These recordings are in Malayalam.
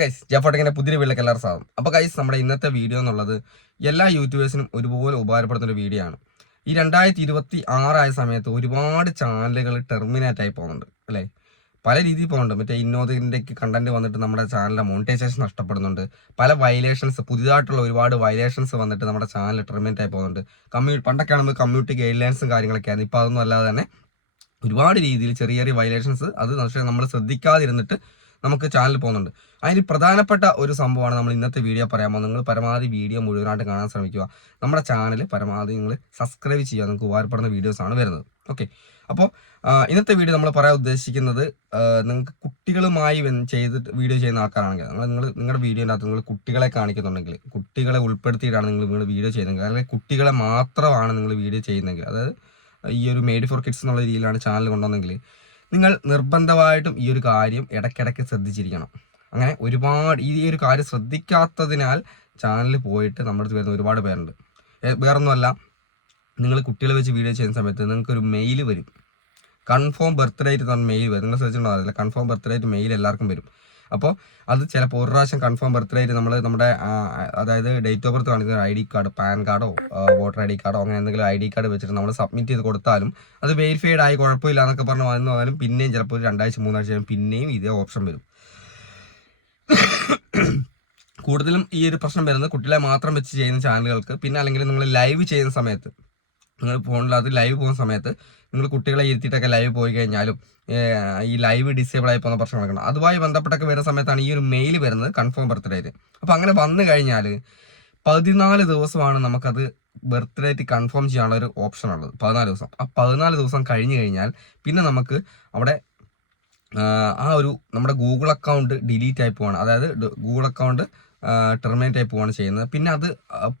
ഗൈസ് ജഫോട്ടിങ്ങിന്റെ പുതിയ വീട്ടിലേക്ക് എല്ലാവരും സ്വാഗതം. അപ്പോൾ ഗൈസ് നമ്മുടെ ഇന്നത്തെ വീഡിയോ എന്നുള്ളത് എല്ലാ യൂട്യൂബേഴ്സിനും ഒരുപോലെ ഉപകാരപ്പെടുന്ന ഒരു വീഡിയോ ആണ്. ഈ 2026 ആയ സമയത്ത് ഒരുപാട് ചാനലുകൾ ടെർമിനേറ്റ് ആയി പോകുന്നുണ്ട് അല്ലേ? പല രീതിയിൽ പോകുന്നുണ്ട്. മറ്റേ ഇന്നോവേറ്റിന്റെ കണ്ടന്റ് വന്നിട്ട് നമ്മുടെ ചാനലിലെ മോണിറ്റൈസേഷൻ നഷ്ടപ്പെടുന്നുണ്ട്. പല വയലേഷൻസ്, പുതിയതായിട്ടുള്ള ഒരുപാട് വയലേഷൻസ് വന്നിട്ട് നമ്മുടെ ചാനൽ ടെർമിനേറ്റ് ആയി പോകുന്നുണ്ട്. പണ്ടൊക്കെ ആണെങ്കിൽ കമ്മ്യൂണിറ്റി ഗൈഡ് ലൈൻസും കാര്യങ്ങളൊക്കെ ആയിരുന്നു. ഇപ്പോൾ അതൊന്നും അല്ലാതെ തന്നെ ഒരുപാട് രീതിയിൽ ചെറിയ ചെറിയ വയലേഷൻസ് അത് നമ്മൾ ശ്രദ്ധിക്കാതിരുന്നിട്ട് നമുക്ക് ചാനൽ പോകുന്നുണ്ട്. അതിന് പ്രധാനപ്പെട്ട ഒരു സംഭവമാണ് നമ്മൾ ഇന്നത്തെ വീഡിയോ പറയാൻ പോകുന്നത്. നിങ്ങൾ പരമാവധി വീഡിയോ മുഴുവനായിട്ട് കാണാൻ ശ്രമിക്കുക. നമ്മുടെ ചാനൽ പരമാവധി നിങ്ങൾ സബ്സ്ക്രൈബ് ചെയ്യുക. നിങ്ങൾക്ക് ഉപകാരപ്പെടുന്ന വീഡിയോസാണ് വരുന്നത്. ഓക്കെ, അപ്പോൾ ഇന്നത്തെ വീഡിയോ നമ്മൾ പറയാൻ ഉദ്ദേശിക്കുന്നത്, നിങ്ങൾക്ക് കുട്ടികളുമായി വീഡിയോ ചെയ്യുന്ന ആൾക്കാരാണെങ്കിൽ നിങ്ങളുടെ വീഡിയോൻ്റെ അകത്ത് നിങ്ങൾ കുട്ടികളെ കാണിക്കുന്നുണ്ടെങ്കിൽ, കുട്ടികളെ ഉൾപ്പെടുത്തിയിട്ടാണ് നിങ്ങൾ വീഡിയോ ചെയ്യുന്നതെങ്കിൽ, അല്ലെങ്കിൽ കുട്ടികളെ മാത്രമാണ് നിങ്ങൾ വീഡിയോ ചെയ്യുന്നതെങ്കിൽ, അതായത് ഈ ഒരു മെയ്ഡ് ഫോർ കിഡ്സ് എന്നുള്ള രീതിയിലാണ് ചാനൽ കൊണ്ടുവന്നെങ്കിൽ, നിങ്ങൾ നിർബന്ധമായിട്ടും ഈ ഒരു കാര്യം ഇടയ്ക്കിടയ്ക്ക് ശ്രദ്ധിച്ചിരിക്കണം. അങ്ങനെ ഒരുപാട് ഈ ഒരു കാര്യം ശ്രദ്ധിക്കാത്തതിനാൽ ചാനലിൽ പോയിട്ട് നമ്മുടെ അടുത്ത് വരുന്ന ഒരുപാട് പേരുണ്ട്. വേറൊന്നുമല്ല, നിങ്ങൾ കുട്ടികളെ വെച്ച് വീഡിയോ ചെയ്യുന്ന സമയത്ത് നിങ്ങൾക്കൊരു മെയിൽ വരും. കൺഫേം ബർത്ത് ഡേറ്റ് എന്ന് മെയിൽ വരും. നിങ്ങൾ ശ്രദ്ധിച്ചിട്ടുണ്ടാവില്ല, കൺഫേം ബർത്ത് ഡേറ്റ് മെയിൽ എല്ലാവർക്കും വരും. അപ്പോൾ അത് ചിലപ്പോൾ ഒരു പ്രാവശ്യം കൺഫേം ബർത്ത് ഡേറ്റ് നമ്മുടെ അതായത് ഡേറ്റ് ഓഫ് ബർത്ത് കാണിക്കുന്ന ID കാർഡ്, പാൻ കാർഡോ വോട്ടർ ID കാർഡോ അങ്ങനെ എന്തെങ്കിലും ID കാർഡ് വെച്ചിട്ട് നമ്മൾ സബ്മിറ്റ് ചെയ്ത് കൊടുത്താലും അത് വെരിഫൈഡ് ആയി കുഴപ്പമില്ല എന്നൊക്കെ പറഞ്ഞ് വന്നാലും പിന്നെയും ചിലപ്പോൾ 2 ആഴ്ച 3 ആഴ്ച പിന്നെയും ഇതേ ഓപ്ഷൻ വരും. കൂടുതലും ഈ ഒരു പ്രശ്നം വരുന്നത് കുട്ടികളെ മാത്രം വെച്ച് ചെയ്യുന്ന ചാനലുകൾക്ക്. പിന്നെ അല്ലെങ്കിൽ നിങ്ങൾ ലൈവ് ചെയ്യുന്ന സമയത്ത്, നിങ്ങൾ ഫോണിൽ അത് ലൈവ് പോകുന്ന സമയത്ത് നിങ്ങൾ കുട്ടികളെ ഇരുത്തിയിട്ടൊക്കെ ലൈവ് പോയി കഴിഞ്ഞാലും ഈ ലൈവ് ഡിസേബിൾ ആയി പോകുന്ന പ്രശ്നങ്ങളൊക്കെ ഉണ്ട്. അതുമായി ബന്ധപ്പെട്ടൊക്കെ വരുന്ന സമയത്താണ് ഈ ഒരു മെയിൽ വരുന്നത്, കൺഫേം ബർത്ത് ഡേറ്റ്. അപ്പോൾ അങ്ങനെ വന്നു കഴിഞ്ഞാൽ 14 ദിവസമാണ് നമുക്കത് ബർത്ത് ഡേറ്റ് കൺഫേം ചെയ്യാനുള്ള ഒരു ഓപ്ഷൻ ഉള്ളത്. 14 ദിവസം. ആ 14 ദിവസം കഴിഞ്ഞ് കഴിഞ്ഞാൽ പിന്നെ നമുക്ക് അവിടെ ആ ഒരു നമ്മുടെ ഗൂഗിൾ അക്കൗണ്ട് ഡിലീറ്റ് ആയി പോവാണ്. അതായത് ഗൂഗിൾ അക്കൗണ്ട് ടെർമിനേറ്റ് ആയി പോവാണ് ചെയ്യുന്നത്. പിന്നെ അത്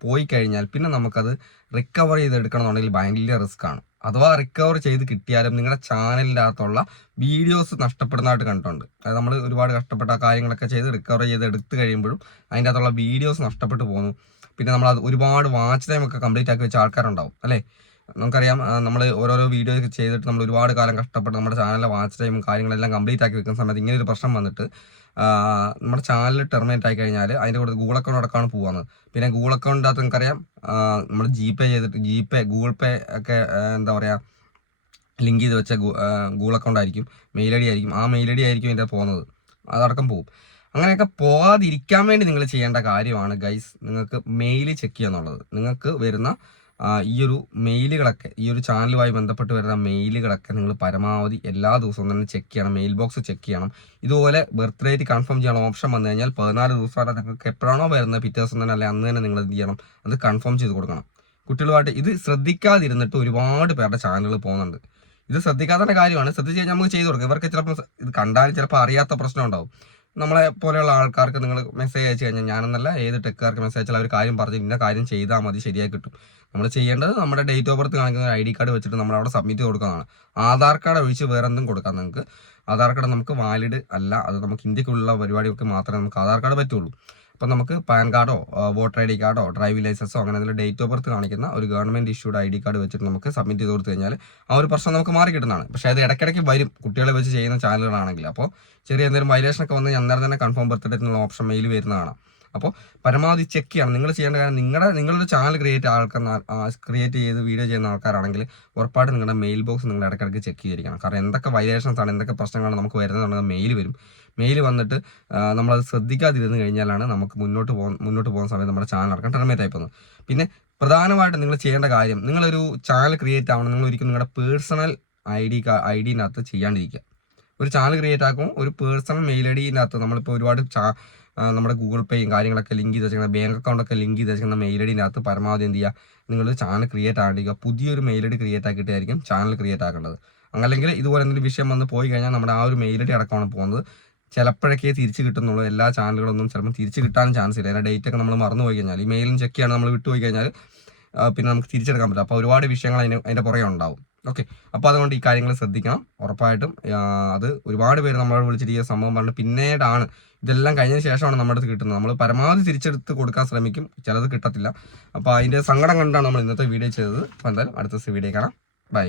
പോയി കഴിഞ്ഞാൽ പിന്നെ നമുക്കത് റിക്കവർ ചെയ്തെടുക്കണമെന്നുണ്ടെങ്കിൽ ഭയങ്കര റിസ്ക് ആണ്. അഥവാ റിക്കവർ ചെയ്ത് കിട്ടിയാലും നിങ്ങളുടെ ചാനലിൻ്റെ അകത്തുള്ള വീഡിയോസ് നഷ്ടപ്പെടുന്നതായിട്ട് കണ്ടിട്ടുണ്ട്. അതായത് നമ്മൾ ഒരുപാട് കഷ്ടപ്പെട്ട കാര്യങ്ങളൊക്കെ ചെയ്ത് റിക്കവർ ചെയ്ത് എടുത്തു കഴിയുമ്പോഴും അതിൻ്റെ അകത്തുള്ള വീഡിയോസ് നഷ്ടപ്പെട്ടു പോകുന്നു. പിന്നെ നമ്മൾ അത് ഒരുപാട് വാച്ച് ടൈം ഒക്കെ കംപ്ലീറ്റ് ആക്കി വെച്ച ആൾക്കാരുണ്ടാവും അല്ലേ? നമുക്കറിയാം, നമ്മൾ ഓരോരോ വീഡിയോ ചെയ്തിട്ട് നമ്മൾ ഒരുപാട് കാലം കഷ്ടപ്പെട്ട് നമ്മുടെ ചാനലിലെ വാച്ച് ടൈമും കാര്യങ്ങളെല്ലാം കംപ്ലീറ്റ് ആക്കി വെക്കുന്ന സമയത്ത് ഇങ്ങനെ ഒരു പ്രശ്നം വന്നിട്ട് നമ്മുടെ ചാനൽ ടെർമിനേറ്റ് ആയി കഴിഞ്ഞാൽ അതിൻ്റെ കൂടെ ഗൂഗിൾ അക്കൗണ്ട് അടക്കമാണ് പോകുന്നത്. പിന്നെ ഗൂഗിൾ അക്കൗണ്ടിൻ്റെ അകത്ത് നമുക്കറിയാം, നമ്മൾ ഗൂഗിൾ പേ ഒക്കെ എന്താ പറയുക ലിങ്ക് ചെയ്ത് വെച്ച ഗൂഗിൾ അക്കൗണ്ട് ആയിരിക്കും, മെയിൽ ID ആയിരിക്കും. ആ മെയിൽ ID ആയിരിക്കും ഇതിൻ്റെ പോകുന്നത്, അതടക്കം പോകും. അങ്ങനെയൊക്കെ പോകാതിരിക്കാൻ വേണ്ടി നിങ്ങൾ ചെയ്യേണ്ട കാര്യമാണ് ഗൈസ്, നിങ്ങൾക്ക് മെയിൽ ചെക്ക് ചെയ്യുക എന്നുള്ളത്. നിങ്ങൾക്ക് വരുന്ന ഈ ഒരു മെയിലുകളൊക്കെ, ഈ ഒരു ചാനലുമായി ബന്ധപ്പെട്ട് വരുന്ന മെയിലുകളൊക്കെ നിങ്ങൾ പരമാവധി എല്ലാ ദിവസവും തന്നെ ചെക്ക് ചെയ്യണം. മെയിൽ ബോക്സ് ചെക്ക് ചെയ്യണം. ഇതുപോലെ ബർത്ത് ഡേറ്റ് കൺഫേം ചെയ്യാൻ ഓപ്ഷൻ വന്നു കഴിഞ്ഞാൽ 14 ദിവസമായിട്ട് നിങ്ങൾക്ക് എപ്പോഴാണോ വരുന്നത് പിറ്റേ ദിവസം തന്നെ അല്ലെങ്കിൽ അന്ന് തന്നെ നിങ്ങൾ എന്ത് ചെയ്യണം, അത് കൺഫേം ചെയ്ത് കൊടുക്കണം. കുട്ടികളുമായിട്ട് ഇത് ശ്രദ്ധിക്കാതിരുന്നിട്ട് ഒരുപാട് പേരുടെ ചാനലുകൾ പോകുന്നുണ്ട്. ഇത് ശ്രദ്ധിക്കാത്ത കാര്യമാണ്. ശ്രദ്ധിച്ച് കഴിഞ്ഞാൽ നമുക്ക് ചെയ്ത് കൊടുക്കാം. ഇവർക്ക് ചിലപ്പോൾ ഇത് കണ്ടാലും ചിലപ്പോൾ അറിയാത്ത പ്രശ്നം ഉണ്ടാവും. നമ്മളെ പോലെയുള്ള ആൾക്കാർക്ക് നിങ്ങൾ മെസ്സേജ് അയച്ചു കഴിഞ്ഞാൽ, ഞാനെന്നല്ല ഏത് ടെക്കാർക്ക് മെസ്സേജ് അയച്ചാൽ അവർ കാര്യം പറഞ്ഞ് ഇന്ന കാര്യം ചെയ്താൽ മതി, ശരിയായി കിട്ടും. നമ്മൾ ചെയ്യേണ്ടത് നമ്മുടെ ഡേറ്റ് ഓഫ് ബർത്ത് കാണിക്കുന്ന ID കാർഡ് വെച്ചിട്ട് നമ്മൾ അവിടെ സബ്മിറ്റ് കൊടുക്കുന്നതാണ്. ആധാർ കാർഡ് ഒഴിച്ച് വേറെ എന്തും കൊടുക്കാം നിങ്ങൾക്ക്. ആധാർ കാർഡ് നമുക്ക് വാലിഡ് അല്ല, അത് നമുക്ക് ഇന്ത്യക്കുള്ള പരിപാടികൾക്ക് മാത്രമേ നമുക്ക് ആധാർ കാർഡ് പറ്റുള്ളൂ. അപ്പം നമുക്ക് പാൻ കാർഡോ വോട്ടർ ID കാർഡോ ഡ്രൈവിംഗ് ലൈസൻസോ അങ്ങനെ എന്തെങ്കിലും ഡേറ്റ് ഓഫ് ബർത്ത് കാണിക്കുന്ന ഒരു ഗവൺമെൻറ് ഇഷ്യൂഡ് ID കാർഡ് വെച്ചിട്ട് നമുക്ക് സബ്മിറ്റ് ചെയ്ത് കൊടുത്തു കഴിഞ്ഞാൽ ആ ഒരു പ്രശ്നം നമുക്ക് മാറി കിട്ടുന്നതാണ്. പക്ഷേ അത് ഇടയ്ക്കിടയ്ക്ക് വരും കുട്ടികളെ വെച്ച് ചെയ്യുന്ന ചാനലുകളാണെങ്കിൽ. അപ്പോൾ ചെറിയ എന്തെങ്കിലും വയലേഷനൊക്കെ വന്ന് അന്നേരം തന്നെ കൺഫേം ബർത്ത് ഡേറ്റ് എന്നുള്ള ഓപ്ഷൻ മെയിൽ വരുന്നതാണ്. അപ്പോൾ പരമാവധി ചെക്ക് ചെയ്യണം. നിങ്ങൾ ചെയ്യേണ്ട കാര്യം, നിങ്ങളൊരു ചാനൽ ക്രിയേറ്റ് ചെയ്ത് വീഡിയോ ചെയ്യുന്ന ആൾക്കാരാണെങ്കിൽ ഉറപ്പായിട്ട് നിങ്ങളുടെ മെയിൽ ബോക്സ് നിങ്ങൾ ഇടയ്ക്കിടയ്ക്ക് ചെക്ക് ചെയ്തിരിക്കണം. കാരണം എന്തൊക്കെ വയലേഷൻസ് ആണ്, എന്തൊക്കെ പ്രശ്നങ്ങളാണ് നമുക്ക് വരുന്നതെന്നുണ്ടെങ്കിൽ മെയിൽ വരും. മെയിൽ വന്നിട്ട് നമ്മളത് ശ്രദ്ധിക്കാതിരുന്ന് കഴിഞ്ഞാലാണ് നമുക്ക് മുന്നോട്ട് പോകുന്ന സമയത്ത് നമ്മുടെ ചാനൽ അടക്കം ടെർമിനേറ്റ് ആയി പോകുന്നത്. പിന്നെ പ്രധാനമായിട്ട് നിങ്ങൾ ചെയ്യേണ്ട കാര്യം, നിങ്ങളൊരു ചാനൽ ക്രിയേറ്റ് ആവണം, നിങ്ങൾ ഒരിക്കലും നിങ്ങളുടെ പേഴ്സണൽ ഐഡിനകത്ത് ചെയ്യാണ്ടിരിക്കുക. ഒരു ചാനൽ ക്രിയേറ്റ് ആക്കും, ഒരു പേഴ്സണൽ മെയിൽ IDനകത്ത് നമ്മളിപ്പോൾ ഒരുപാട് നമ്മുടെ ഗൂഗിൾ പേയും കാര്യങ്ങളൊക്കെ ലിങ്ക് ചെയ്ത് വെച്ചിരിക്കുന്ന, ബാങ്ക് അക്കൗണ്ടൊക്കെ ലിങ്ക് ചെയ്ത് വെച്ചിരിക്കുന്ന മെയിൽ IDനകത്ത് പരമാവധി എന്ത് ചെയ്യുക, നിങ്ങൾ ചാനൽ ക്രിയേറ്റ് ആണ്ടിരിക്കുക. പുതിയൊരു മെയിൽ ID ക്രിയേറ്റ് ആക്കിയിട്ടായിരിക്കും ചാനൽ ക്രിയേറ്റ് ആക്കേണ്ടത്. അല്ലെങ്കിൽ ഇതുപോലെ എന്തെങ്കിലും വിഷയം വന്ന് പോയി കഴിഞ്ഞാൽ നമ്മുടെ ആ ഒരു മെയിൽ ID അടക്കമാണ് പോകുന്നത്. ചിലപ്പോഴൊക്കെ തിരിച്ച് കിട്ടുന്നുള്ളൂ. എല്ലാ ചാനലുകളൊന്നും ചിലപ്പോൾ തിരിച്ച് കിട്ടാനും ചാൻസ് ഇല്ല. അതിൻ്റെ ഡേറ്റ് ഒക്കെ നമ്മൾ മറന്നു പോയി കഴിഞ്ഞാൽ, ഈ മെയിലും ചെക്ക് ചെയ്യാണ് നമ്മൾ വിട്ടുപോയി കഴിഞ്ഞാൽ പിന്നെ നമുക്ക് തിരിച്ചെടുക്കാൻ പറ്റില്ല. അപ്പോൾ ഒരുപാട് വിഷയങ്ങൾ അതിൻ്റെ പുറകെ ഉണ്ടാവും. ഓക്കെ, അപ്പോൾ അതുകൊണ്ട് ഈ കാര്യങ്ങൾ ശ്രദ്ധിക്കണം. ഉറപ്പായിട്ടും അത് ഒരുപാട് പേര് നമ്മളോട് വിളിച്ചിട്ട് ഈ സംഭവം പറഞ്ഞിട്ട് പിന്നീടാണ് ഇതെല്ലാം കഴിഞ്ഞതിന് ശേഷമാണ് നമ്മുടെ അടുത്ത് കിട്ടുന്നത്. നമ്മൾ പരമാവധി തിരിച്ചെടുത്ത് കൊടുക്കാൻ ശ്രമിക്കും, ചിലത് കിട്ടത്തില്ല. അപ്പോൾ അതിൻ്റെ സങ്കടം കണ്ടാണ് നമ്മൾ ഇന്നത്തെ വീഡിയോ ചെയ്തത്. അപ്പോൾ എന്തായാലും അടുത്ത വീഡിയോ കാണാം. ബൈ.